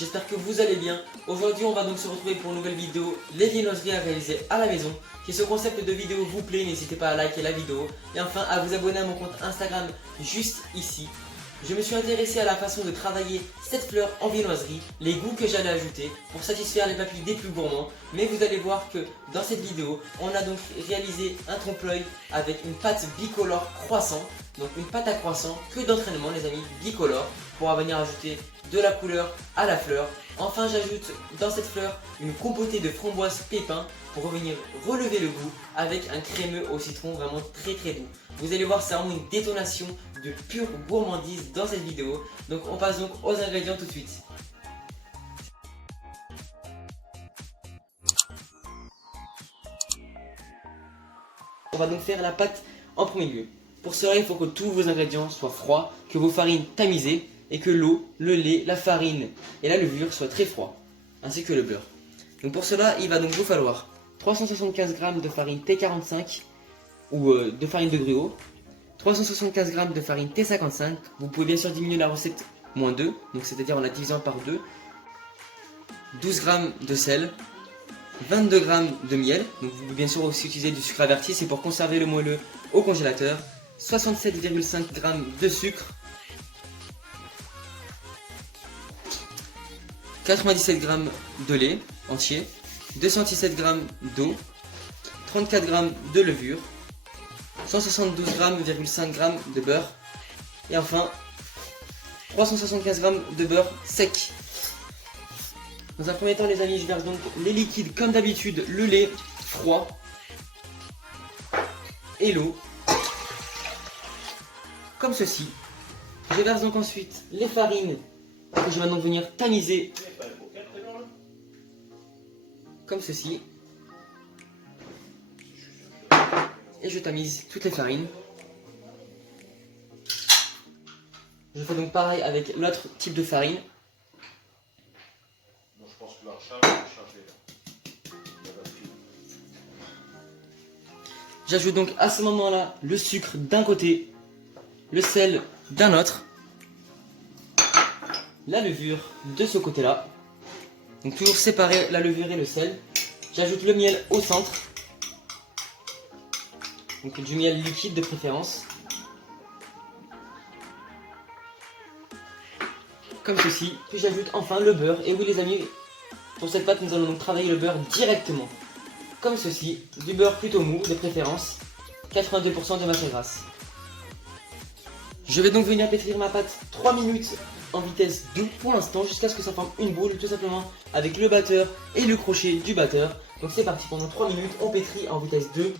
j'espère que vous allez bien. Aujourd'hui on va donc se retrouver pour une nouvelle vidéo, les viennoiseries à réaliser à la maison. Si ce concept de vidéo vous plaît, n'hésitez pas à liker la vidéo et enfin à vous abonner à mon compte Instagram juste ici. Je me suis intéressé à la façon de travailler cette fleur en viennoiserie, les goûts que j'allais ajouter pour satisfaire les papilles des plus gourmands. Mais vous allez voir que dans cette vidéo, on a donc réalisé un trompe-l'œil avec une pâte bicolore croissant. Donc une pâte à croissant que d'entraînement les amis, bicolore, pour venir ajouter de la couleur à la fleur. Enfin j'ajoute dans cette fleur une compotée de framboises pépins pour revenir relever le goût avec un crémeux au citron vraiment très doux. Vous allez voir c'est vraiment une détonation de pure gourmandise dans cette vidéo. Donc on passe donc aux ingrédients tout de suite. On va donc faire la pâte en premier lieu. Pour cela il faut que tous vos ingrédients soient froids, que vos farines tamisées et que l'eau, le lait, la farine et la levure soient très froids, ainsi que le beurre. Donc pour cela il va donc vous falloir 375 g de farine T45 ou de farine de gruau, 375 g de farine T55, vous pouvez bien sûr diminuer la recette -2, donc c'est-à-dire en la divisant par 2, 12 g de sel, 22 g de miel, donc vous pouvez bien sûr aussi utiliser du sucre averti, c'est pour conserver le moelleux au congélateur, 67,5 g de sucre, 97 g de lait entier, 217 g d'eau, 34 g de levure, 172,5 g de beurre et enfin 375 g de beurre sec. Dans un premier temps les amis, je verse donc les liquides comme d'habitude, le lait froid et l'eau, comme ceci. Je verse donc ensuite les farines que je vais donc venir tamiser comme ceci. Et je tamise toutes les farines. Je fais donc pareil avec l'autre type de farine. J'ajoute donc à ce moment-là le sucre d'un côté, le sel d'un autre, la levure de ce côté-là. Donc toujours séparer la levure et le sel. J'ajoute le miel au centre. Donc du miel liquide de préférence. Comme ceci. Puis j'ajoute enfin le beurre. Et oui les amis, pour cette pâte nous allons donc travailler le beurre directement. Comme ceci. Du beurre plutôt mou de préférence. 82% de matière grasse. Je vais donc venir pétrir ma pâte 3 minutes en vitesse 2 pour l'instant jusqu'à ce que ça forme une boule tout simplement avec le batteur et le crochet du batteur. Donc c'est parti, pendant 3 minutes on pétrit en vitesse 2.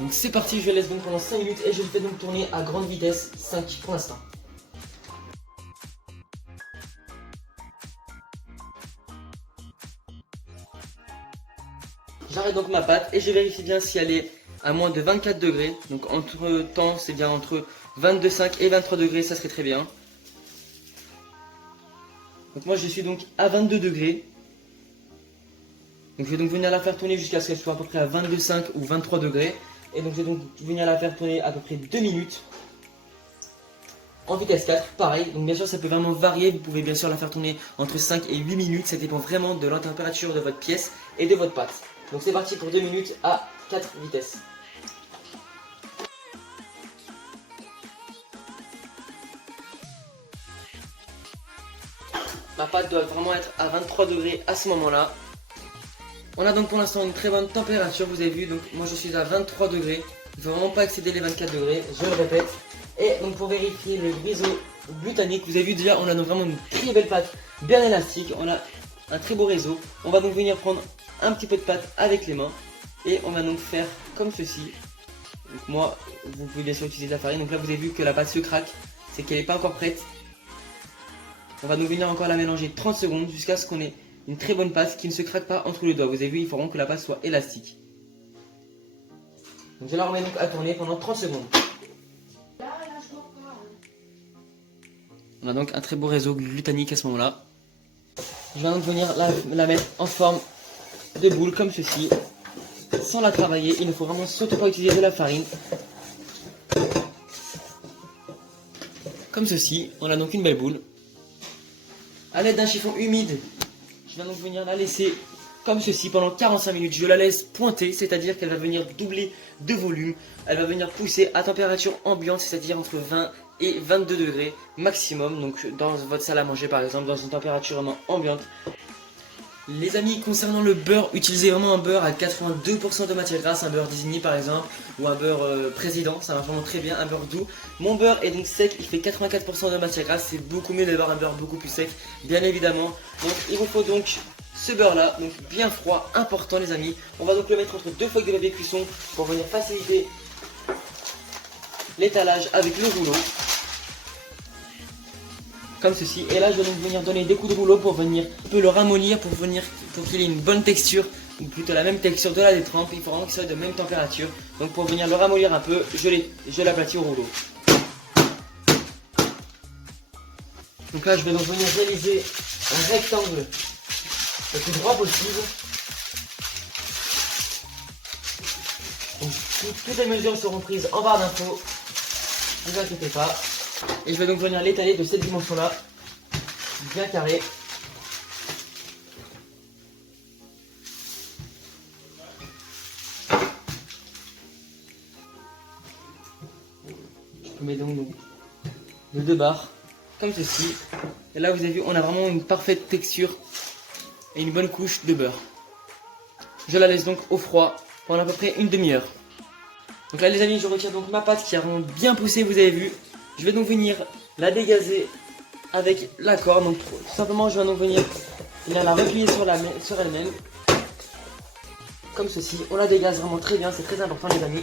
Donc c'est parti, je laisse donc pendant 5 minutes et je fais donc tourner à grande vitesse 5 pour l'instant. J'arrête donc ma pâte et je vérifie bien si elle est à moins de 24 degrés. Donc entre temps c'est bien entre 22,5 et 23 degrés, ça serait très bien. Donc moi je suis donc à 22 degrés. Donc je vais donc venir la faire tourner jusqu'à ce qu'elle soit à peu près à 22,5 ou 23 degrés. Et donc je vais donc venir la faire tourner à peu près 2 minutes. En vitesse 4, pareil. Donc bien sûr ça peut vraiment varier. Vous pouvez bien sûr la faire tourner entre 5 et 8 minutes. Ça dépend vraiment de la température de votre pièce et de votre pâte. Donc c'est parti pour 2 minutes à 4 vitesses. Ma pâte doit vraiment être à 23 degrés à ce moment-là. On a donc pour l'instant une très bonne température, vous avez vu, donc moi je suis à 23 degrés. Il ne faut vraiment pas excéder les 24 degrés, je le répète. Et donc pour vérifier le réseau glutanique, vous avez vu déjà on a donc vraiment une très belle pâte, bien élastique, on a un très beau réseau. On va donc venir prendre un petit peu de pâte avec les mains et on va donc faire comme ceci. Donc moi, vous pouvez bien sûr utiliser de la farine, donc là vous avez vu que la pâte se craque, c'est qu'elle n'est pas encore prête. On va donc venir encore la mélanger 30 secondes jusqu'à ce qu'on ait une très bonne pâte qui ne se craque pas entre les doigts. Vous avez vu, il faut vraiment que la pâte soit élastique. Donc je la remets donc à tourner pendant 30 secondes. On a donc un très beau réseau glutanique à ce moment-là. Je vais donc venir la mettre en forme de boule comme ceci. Sans la travailler, il ne faut vraiment surtout pas utiliser de la farine. Comme ceci, on a donc une belle boule. A l'aide d'un chiffon humide, je vais donc venir la laisser comme ceci pendant 45 minutes. Je la laisse pointer, c'est-à-dire qu'elle va venir doubler de volume. Elle va venir pousser à température ambiante, c'est-à-dire entre 20 et 22 degrés maximum. Donc dans votre salle à manger par exemple, dans une température vraiment ambiante. Les amis, concernant le beurre, utilisez vraiment un beurre à 82% de matière grasse, un beurre désigné par exemple, ou un beurre président, ça va vraiment très bien, un beurre doux. Mon beurre est donc sec, il fait 84% de matière grasse, c'est beaucoup mieux d'avoir un beurre beaucoup plus sec, bien évidemment. Donc il vous faut donc ce beurre là, donc bien froid, important les amis. On va donc le mettre entre deux feuilles de papier cuisson pour venir faciliter l'étalage avec le rouleau. Comme ceci, et là je vais donc venir donner des coups de rouleau pour venir un peu le ramollir, pour qu'il ait une bonne texture, ou plutôt la même texture de la détrempe. Il faut vraiment qu'il soit de même température. Donc pour venir le ramollir un peu, je l'aplatis au rouleau. Donc là je vais donc venir réaliser un rectangle le plus droit possible. Donc toutes les mesures seront prises en barre d'infos, ne vous inquiétez pas. Et je vais donc venir l'étaler de cette dimension là, bien carré. Je mets donc de 2 barres, comme ceci. Et là vous avez vu, on a vraiment une parfaite texture et une bonne couche de beurre. Je la laisse donc au froid pendant à peu près une demi-heure. Donc là les amis, je retire donc ma pâte qui a vraiment bien poussé, vous avez vu. Je vais donc venir la dégazer avec la corde. Donc tout simplement je vais donc venir la replier sur elle-même. Comme ceci. On la dégaze vraiment très bien, c'est très important les amis.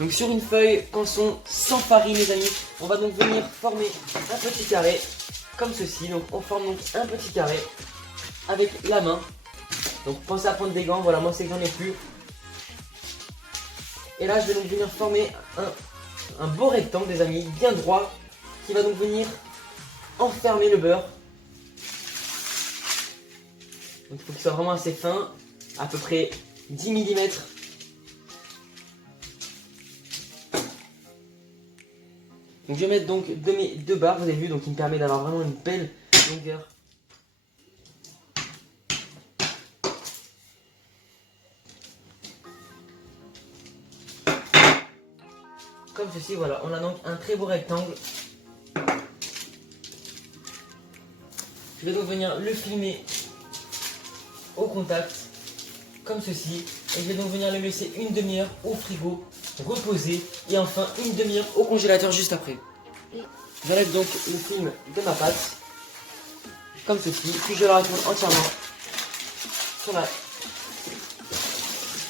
Donc sur une feuille canson sans farine les amis, on va donc venir former un petit carré. Comme ceci. Donc on forme donc un petit carré avec la main. Donc pensez à prendre des gants, voilà moi c'est que j'en ai plus. Et là je vais donc venir former un beau rectangle des amis, bien droit, qui va donc venir enfermer le beurre. Donc il faut qu'il soit vraiment assez fin, à peu près 10 mm. Donc je vais mettre donc mes 2 barres, vous avez vu, donc il me permet d'avoir vraiment une belle longueur. Comme ceci, voilà, on a donc un très beau rectangle. Je vais donc venir le filmer au contact, comme ceci. Et je vais donc venir le laisser une demi-heure au frigo, reposer. Et enfin une demi-heure au congélateur juste après. J'enlève donc le film de ma pâte, comme ceci. Puis je la retourne entièrement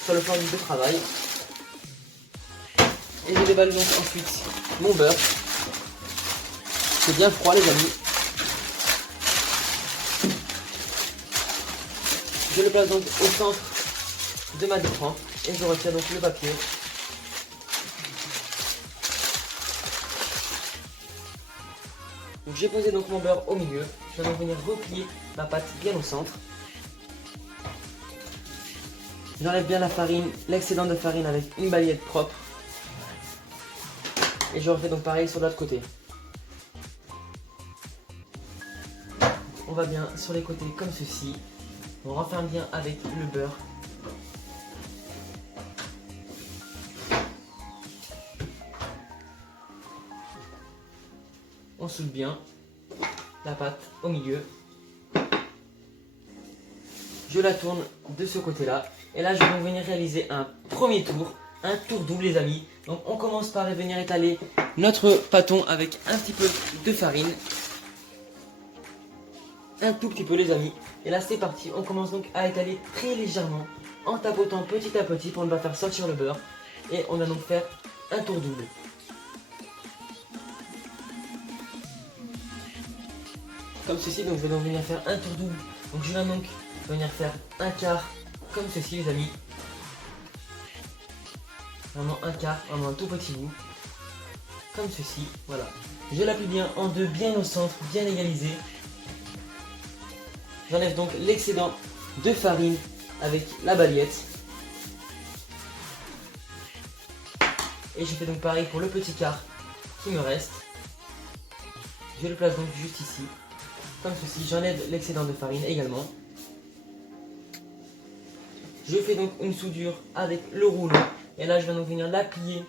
sur le plan de travail. Et je déballe donc ensuite mon beurre. C'est bien froid les amis. Je le place donc au centre de ma détrempe et je retire donc le papier. Donc j'ai posé donc mon beurre au milieu. Je vais donc venir replier ma pâte bien au centre. J'enlève bien la farine, l'excédent de farine avec une balayette propre. Et je refais donc pareil sur l'autre côté. On va bien sur les côtés comme ceci. On renferme bien avec le beurre. On soude bien la pâte au milieu. Je la tourne de ce côté-là. Et là, je vais donc venir réaliser un premier tour. Un tour double les amis. Donc on commence par venir étaler notre pâton avec un petit peu de farine. Un tout petit peu les amis. Et là c'est parti, on commence donc à étaler très légèrement en tapotant petit à petit pour ne pas faire sortir le beurre. Et on va donc faire un tour double. Comme ceci, donc je vais donc venir faire un tour double. Donc je vais donc venir faire un quart comme ceci les amis. Vraiment un quart, vraiment un tout petit bout. Comme ceci, voilà. Je la plie bien en deux, bien au centre, bien égalisé. J'enlève donc l'excédent de farine avec la balayette. Et je fais donc pareil pour le petit quart qui me reste. Je le place donc juste ici, comme ceci. J'enlève l'excédent de farine également. Je fais donc une soudure avec le rouleau. Et là, je vais donc venir la plier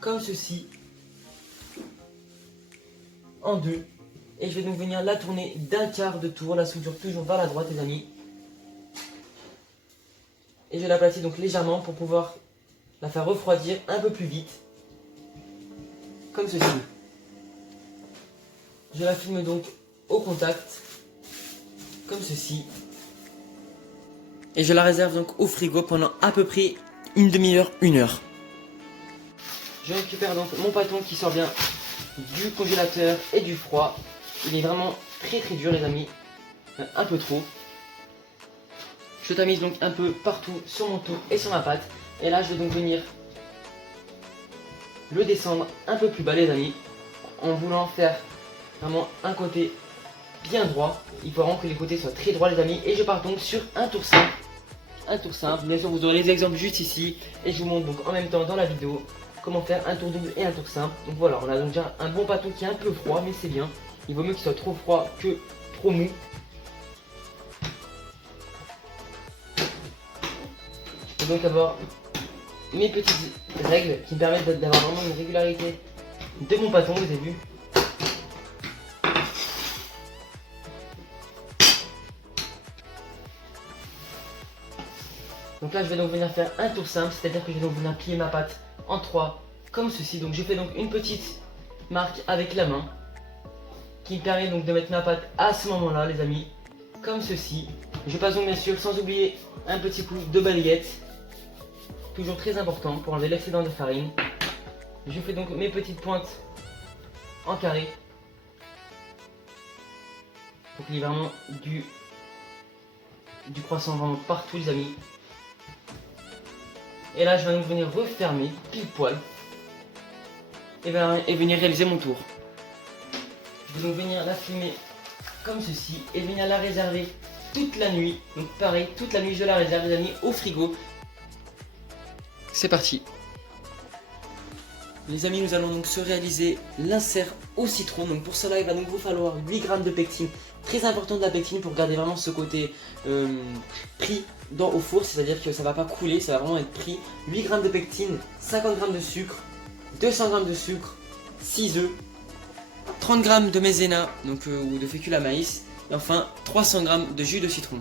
comme ceci, en deux. Et je vais donc venir la tourner d'un quart de tour, la soudure toujours vers la droite, les amis. Et je l'aplatis donc légèrement pour pouvoir la faire refroidir un peu plus vite, comme ceci. Je la filme donc au contact, comme ceci. Et je la réserve donc au frigo pendant à peu près une demi-heure, 1 heure. Je récupère donc mon pâton qui sort bien du congélateur et du froid. Il est vraiment très dur, les amis, un peu trop. Je tamise donc un peu partout sur mon tout et sur ma pâte. Et là, je vais donc venir le descendre un peu plus bas, les amis, en voulant faire vraiment un côté bien droit. Il faut vraiment que les côtés soient très droits, les amis. Et je pars donc sur un tour simple. Un tour simple. Bien sûr, vous aurez les exemples juste ici. Et je vous montre donc en même temps dans la vidéo comment faire un tour double et un tour simple. Donc voilà, on a donc déjà un bon pâton qui est un peu froid, mais c'est bien. Il vaut mieux qu'il soit trop froid que trop mou. Je vais donc avoir mes petites règles qui me permettent d'avoir vraiment une régularité de mon pâton, vous avez vu. Donc là, je vais donc venir faire un tour simple, c'est-à-dire que je vais donc venir plier ma pâte en 3, comme ceci. Donc je fais donc une petite marque avec la main, qui me permet donc de mettre ma pâte à ce moment-là, les amis, comme ceci. Je passe donc bien sûr, sans oublier un petit coup de balayette, toujours très important pour enlever l'excédent de farine. Je fais donc mes petites pointes en carré, pour qu'il y ait vraiment du croissant vraiment partout, les amis. Et là, je vais donc venir refermer pile poil et venir réaliser mon tour. Je vais donc venir la filmer comme ceci et venir la réserver toute la nuit. Donc pareil, toute la nuit je la réserve, les amis, au frigo. C'est parti. Les amis, nous allons donc se réaliser l'insert au citron. Donc pour cela, il va donc vous falloir 8 g de pectine. Très important de la pectine pour garder vraiment ce côté pris au four. C'est-à-dire que ça ne va pas couler, ça va vraiment être pris. 8 g de pectine, 50 g de sucre, 200 g de sucre, 6 œufs, 30 g de maïzena donc, ou de fécule à maïs. Et enfin 300 g de jus de citron.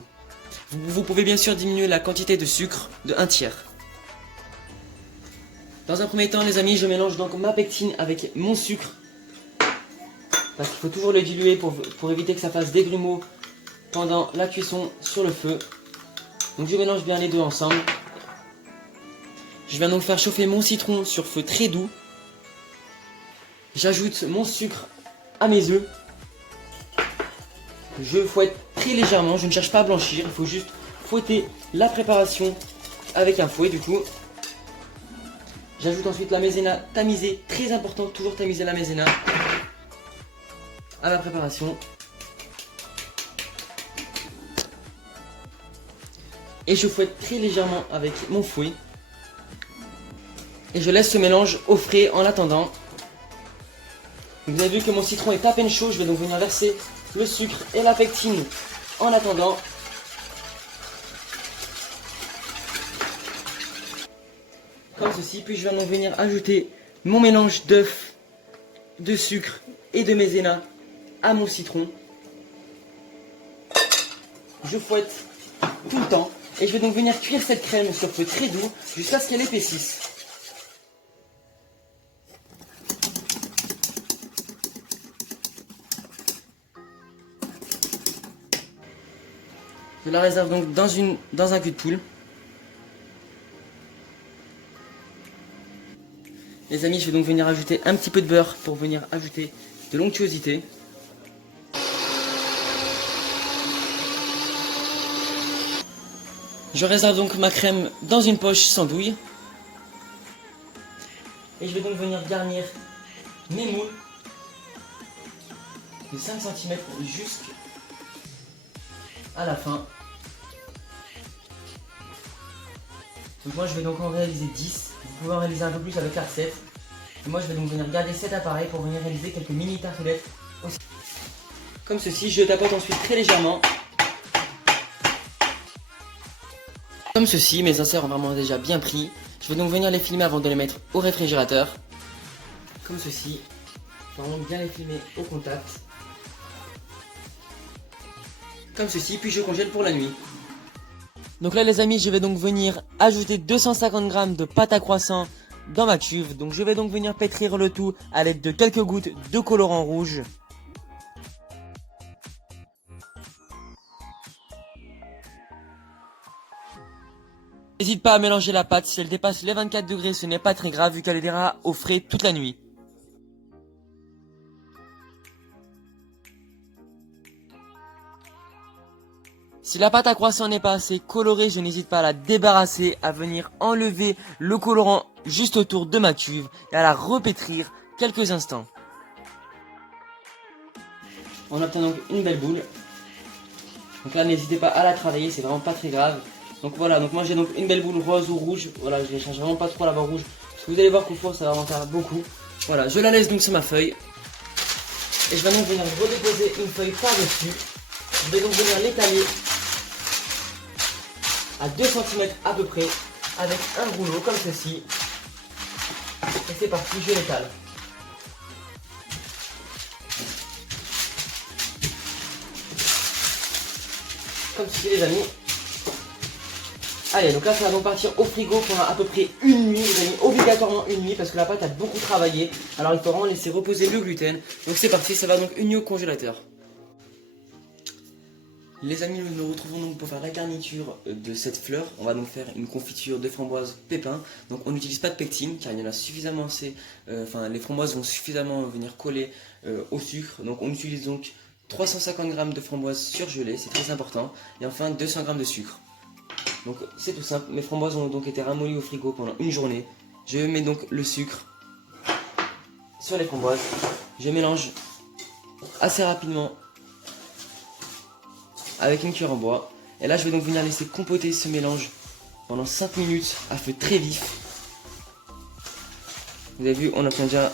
Vous pouvez bien sûr diminuer la quantité de sucre de 1/3. Dans un premier temps, les amis, je mélange donc ma pectine avec mon sucre. Parce qu'il faut toujours le diluer pour éviter que ça fasse des grumeaux pendant la cuisson sur le feu. Donc je mélange bien les deux ensemble. Je viens donc faire chauffer mon citron sur feu très doux. J'ajoute mon sucre à mes œufs. Je fouette très légèrement, je ne cherche pas à blanchir, il faut juste fouetter la préparation avec un fouet du coup. J'ajoute ensuite la maïzena tamisée, très important, toujours tamiser la maïzena à la préparation. Et je fouette très légèrement avec mon fouet. Et je laisse ce mélange au frais en l'attendant. Vous avez vu que mon citron est à peine chaud, je vais donc venir verser le sucre et la pectine en attendant. Comme ceci, puis je vais donc venir ajouter mon mélange d'œufs, de sucre et de maïzena à mon citron. Je fouette tout le temps et je vais donc venir cuire cette crème sur feu très doux jusqu'à ce qu'elle épaississe. Je la réserve donc dans un cul de poule. Les amis, je vais donc venir ajouter un petit peu de beurre pour venir ajouter de l'onctuosité. Je réserve donc ma crème dans une poche sans douille. Et je vais donc venir garnir mes moules de 5 cm jusqu'à la fin. Donc moi je vais donc en réaliser 10. Vous pouvez en réaliser un peu plus avec la recette. Et moi je vais donc venir garder cet appareil pour venir réaliser quelques mini tartelettes aussi. Comme ceci, je tapote ensuite très légèrement. Comme ceci, mes inserts ont vraiment déjà bien pris. Je vais donc venir les filmer avant de les mettre au réfrigérateur. Comme ceci. Je vais vraiment bien les filmer au contact. Comme ceci, puis je congèle pour la nuit. Donc là les amis, je vais donc venir ajouter 250 g de pâte à croissant dans ma cuve. Donc je vais donc venir pétrir le tout à l'aide de quelques gouttes de colorant rouge. N'hésite pas à mélanger la pâte, si elle dépasse les 24 degrés, ce n'est pas très grave vu qu'elle aidera au frais toute la nuit. Si la pâte à croissant n'est pas assez colorée, je n'hésite pas à la débarrasser, à venir enlever le colorant juste autour de ma cuve et à la repétrir quelques instants. On obtient donc une belle boule. Donc là n'hésitez pas à la travailler, c'est vraiment pas très grave. Donc voilà, donc moi j'ai donc une belle boule rose ou rouge. Voilà, je ne change vraiment pas trop la barre rouge. Parce que vous allez voir qu'au four ça va en faire beaucoup. Voilà, je la laisse donc sur ma feuille. Et je vais donc venir redéposer une feuille par-dessus. Je vais donc venir l'étaler à 2 cm à peu près. Avec un rouleau comme ceci. Et c'est parti, je l'étale. Comme ceci les amis. Allez, donc là ça va donc partir au frigo pendant à peu près une nuit les amis, obligatoirement une nuit parce que la pâte a beaucoup travaillé. Alors il faut vraiment laisser reposer le gluten. Donc c'est parti, ça va donc une nuit au congélateur. Les amis, nous nous retrouvons donc pour faire la garniture de cette fleur. On va donc faire une confiture de framboises pépins. Donc on n'utilise pas de pectine car il y en a suffisamment assez, les framboises vont suffisamment venir coller au sucre. Donc on utilise donc 350 g de framboises surgelées, c'est très important. Et enfin 200 g de sucre. Donc c'est tout simple, mes framboises ont donc été ramollies au frigo pendant une journée. Je mets donc le sucre sur les framboises. Je mélange assez rapidement avec une cuillère en bois. Et là je vais donc venir laisser compoter ce mélange pendant 5 minutes à feu très vif. Vous avez vu, on obtient déjà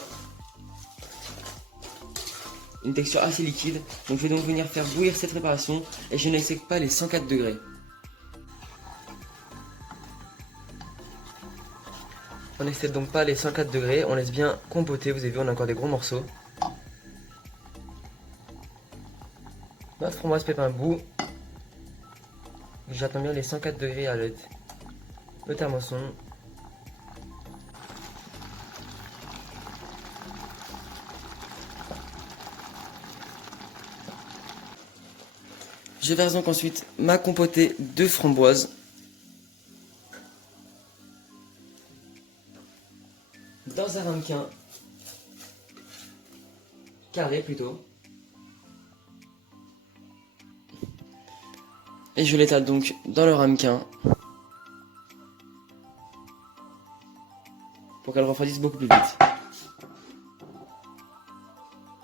une texture assez liquide. Donc je vais donc venir faire bouillir cette préparation et je ne laisse pas les 104 degrés. On n'excède donc pas les 104 degrés, on laisse bien compoter, vous avez vu on a encore des gros morceaux. Notre framboise pépin bout. J'attends bien les 104 degrés à l'aide de thermoson. Je verse donc ensuite ma compotée de framboises. Dans un ramequin carré plutôt. Et je l'étale donc dans le ramequin pour qu'elle refroidisse beaucoup plus vite.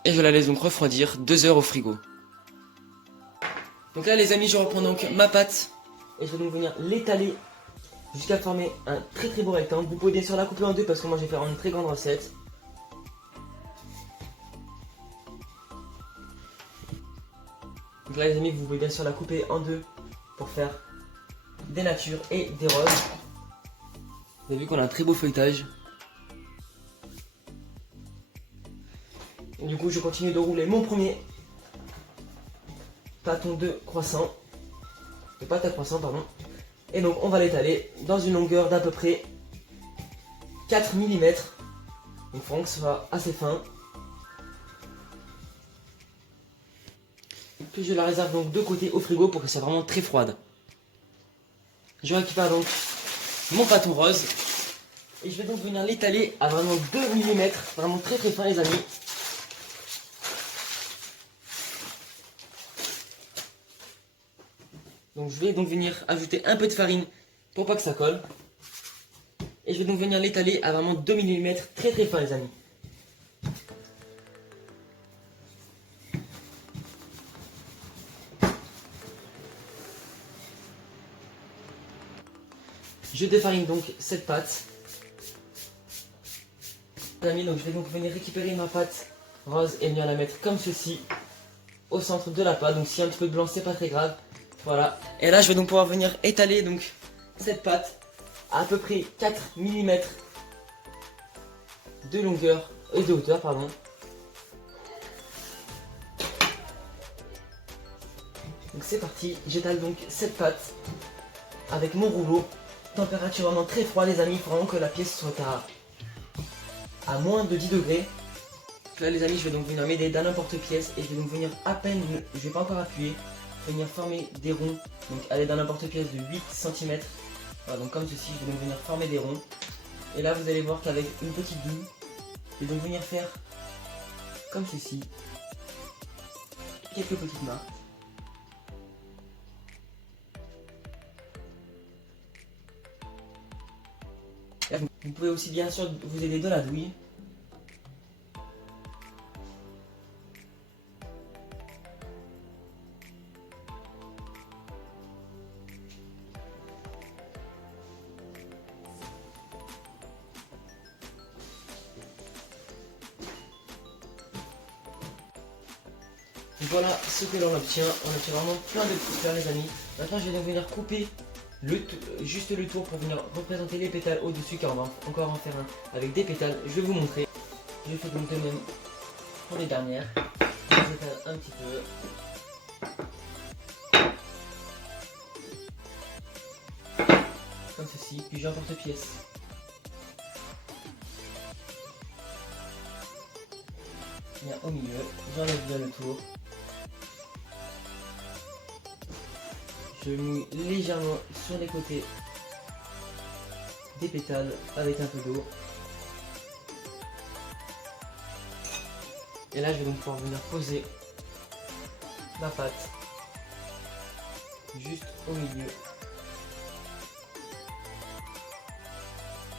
Et je la laisse donc refroidir 2 heures au frigo. Donc là les amis, je reprends donc ma pâte et je vais donc venir l'étaler jusqu'à former un très très beau rectangle. Vous pouvez bien sûr la couper en deux parce que moi je vais faire une très grande recette. Donc là les amis, vous pouvez bien sûr la couper en deux pour faire des natures et des roses. Vous avez vu qu'on a un très beau feuilletage. Et du coup je continue de rouler mon premier tâton de croissant. De pâte à croissant pardon. Et donc on va l'étaler dans une longueur d'à peu près 4 mm. Donc faut que ce soit assez fin. Puis je la réserve donc de côté au frigo pour que ça soit vraiment très froide. Je récupère donc mon pâton rose. Et je vais donc venir l'étaler à vraiment 2 mm. Vraiment très très fin les amis. Donc je vais donc venir ajouter un peu de farine pour pas que ça colle. Et je vais donc venir l'étaler à vraiment 2 mm très très fin les amis. Je défarine donc cette pâte. Les amis, donc je vais donc venir récupérer ma pâte rose et venir la mettre comme ceci au centre de la pâte. Donc s'il y a un petit peu de blanc, c'est pas très grave. Voilà. Et là, je vais donc pouvoir venir étaler donc cette pâte à peu près 4 mm de longueur et de hauteur, pardon. Donc c'est parti, j'étale donc cette pâte avec mon rouleau. Température vraiment très froide les amis, il faut vraiment que la pièce soit à moins de 10 degrés. Là les amis, je vais donc venir m'aider dans n'importe pièce et je vais donc venir à peine, je vais pas encore appuyer, venir former des ronds, donc aller dans n'importe pièce de 8 cm. Voilà, donc comme ceci, je vais donc venir former des ronds. Et là vous allez voir qu'avec une petite douille, je vais donc venir faire comme ceci, quelques petites marques. Vous pouvez aussi bien sûr vous aider de la douille. Voilà ce que l'on obtient. On obtient vraiment plein de petites fleurs les amis. Maintenant je vais donc venir couper juste le tour pour venir représenter les pétales au-dessus, car on va encore en faire un avec des pétales. Je vais vous montrer. Je fais donc de même pour les dernières. Je étale un petit peu. Comme ceci, puis j'emporte-pièce. Bien au milieu, j'enlève bien le tour. Je mouille légèrement sur les côtés des pétales avec un peu d'eau. Et là je vais donc pouvoir venir poser ma pâte juste au milieu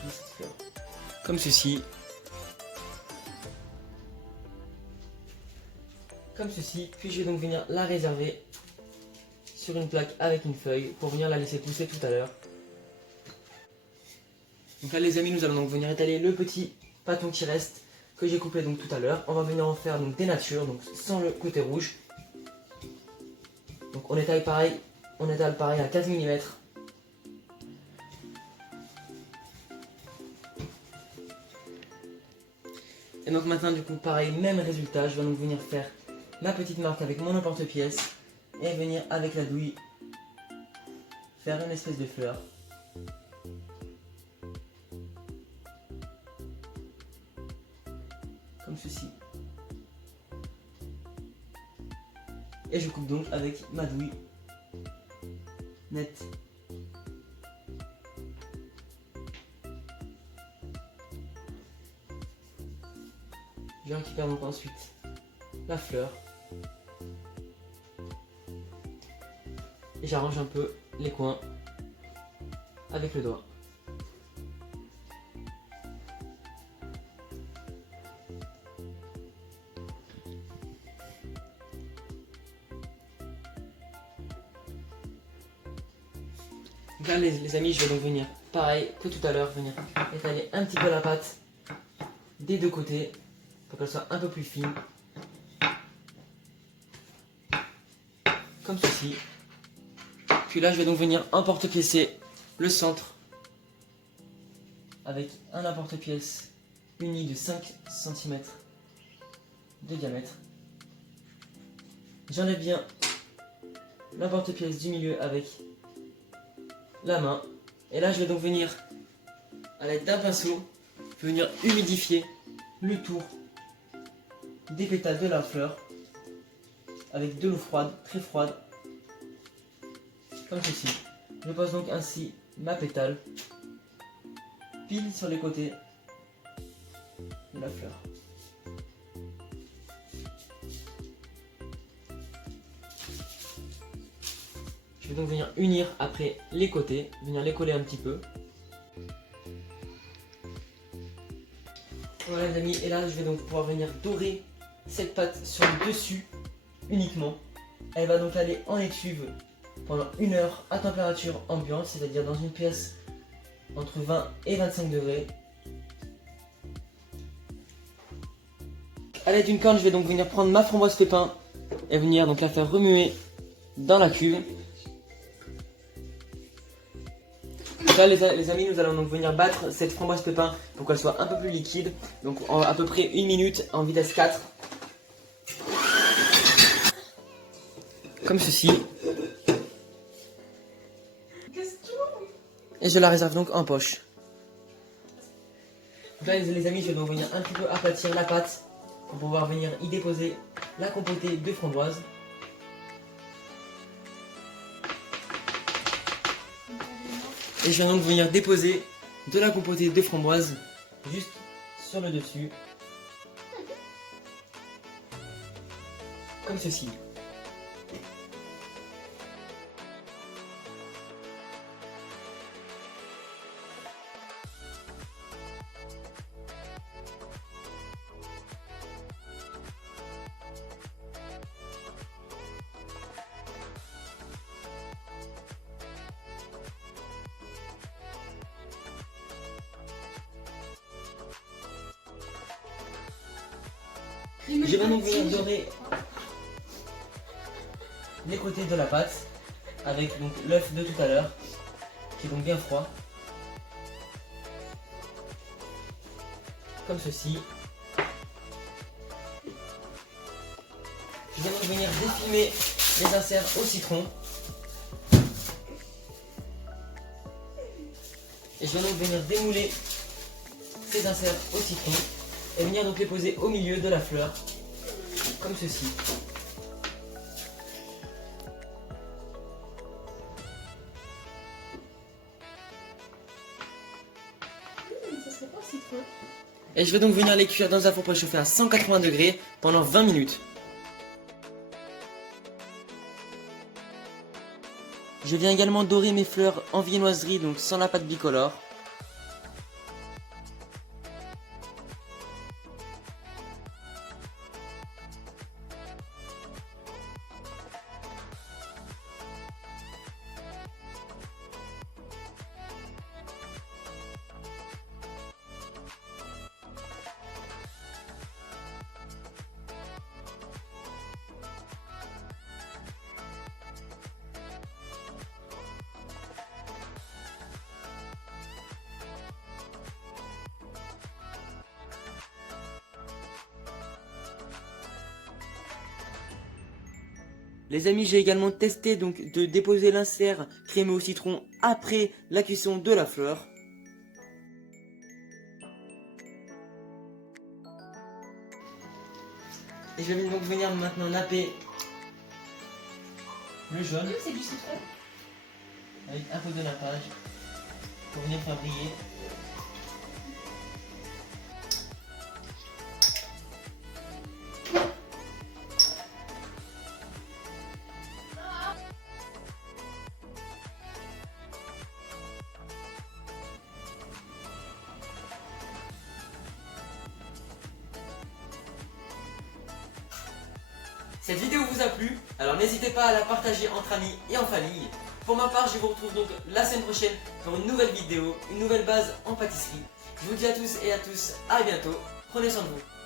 de cette fleur. Comme ceci. Comme ceci. Puis je vais donc venir la réserver sur une plaque avec une feuille pour venir la laisser pousser tout à l'heure. Donc là les amis, nous allons donc venir étaler le petit pâton qui reste que j'ai coupé donc tout à l'heure. On va venir en faire donc des natures, donc sans le côté rouge. Donc on étale pareil à 15 mm. Et donc maintenant du coup pareil, même résultat, je vais donc venir faire ma petite marque avec mon emporte-pièce et venir avec la douille faire une espèce de fleur. Comme ceci. Et je coupe donc avec ma douille nette. Je récupère donc ensuite la fleur et j'arrange un peu les coins avec le doigt. Donc là les amis, je vais donc venir pareil que tout à l'heure, venir étaler un petit peu la pâte des deux côtés pour qu'elle soit un peu plus fine, comme ceci. Puis là je vais donc venir emporte-piécer le centre avec un emporte-pièce uni de 5 cm de diamètre. J'enlève bien l'emporte-pièce du milieu avec la main. Et là je vais donc venir à l'aide d'un pinceau, je vais venir humidifier le tour des pétales de la fleur avec de l'eau froide, très froide, comme ceci. Je pose donc ainsi ma pétale pile sur les côtés de la fleur. Je vais donc venir unir après les côtés, venir les coller un petit peu. Voilà les amis, et là je vais donc pouvoir venir dorer cette pâte sur le dessus uniquement. Elle va donc aller en étuve pendant 1 heure à température ambiante, c'est-à-dire dans une pièce entre 20 et 25 degrés. A l'aide d'une corne, je vais donc venir prendre ma framboise pépin et venir donc la faire remuer dans la cuve. Donc là les amis, nous allons donc venir battre cette framboise pépin pour qu'elle soit un peu plus liquide. Donc en à peu près 1 minute en vitesse 4. Comme ceci. Et je la réserve donc en poche. Donc là les amis, je vais donc venir un petit peu aplatir la pâte pour pouvoir venir y déposer la compotée de framboise. Et je vais donc venir déposer de la compotée de framboise juste sur le dessus. Comme ceci. Je vais donc venir dorer les côtés de la pâte avec donc l'œuf de tout à l'heure qui est donc bien froid. Comme ceci. Je vais donc venir défiler les inserts au citron. Et je vais donc venir démouler ces inserts au citron et venir donc les poser au milieu de la fleur, comme ceci. Et je vais donc venir les cuire dans un four préchauffé à 180 degrés pendant 20 minutes. Je viens également dorer mes fleurs en viennoiserie, donc sans la pâte bicolore. Les amis, j'ai également testé donc de déposer l'insert crémeux au citron après la cuisson de la fleur. Et je vais donc venir maintenant napper le jaune C'est du citron. avec un peu de nappage pour venir faire briller. Cette vidéo vous a plu, alors n'hésitez pas à la partager entre amis et en famille. Pour ma part, je vous retrouve donc la semaine prochaine pour une nouvelle vidéo, une nouvelle base en pâtisserie. Je vous dis à tous et à tous à bientôt, prenez soin de vous.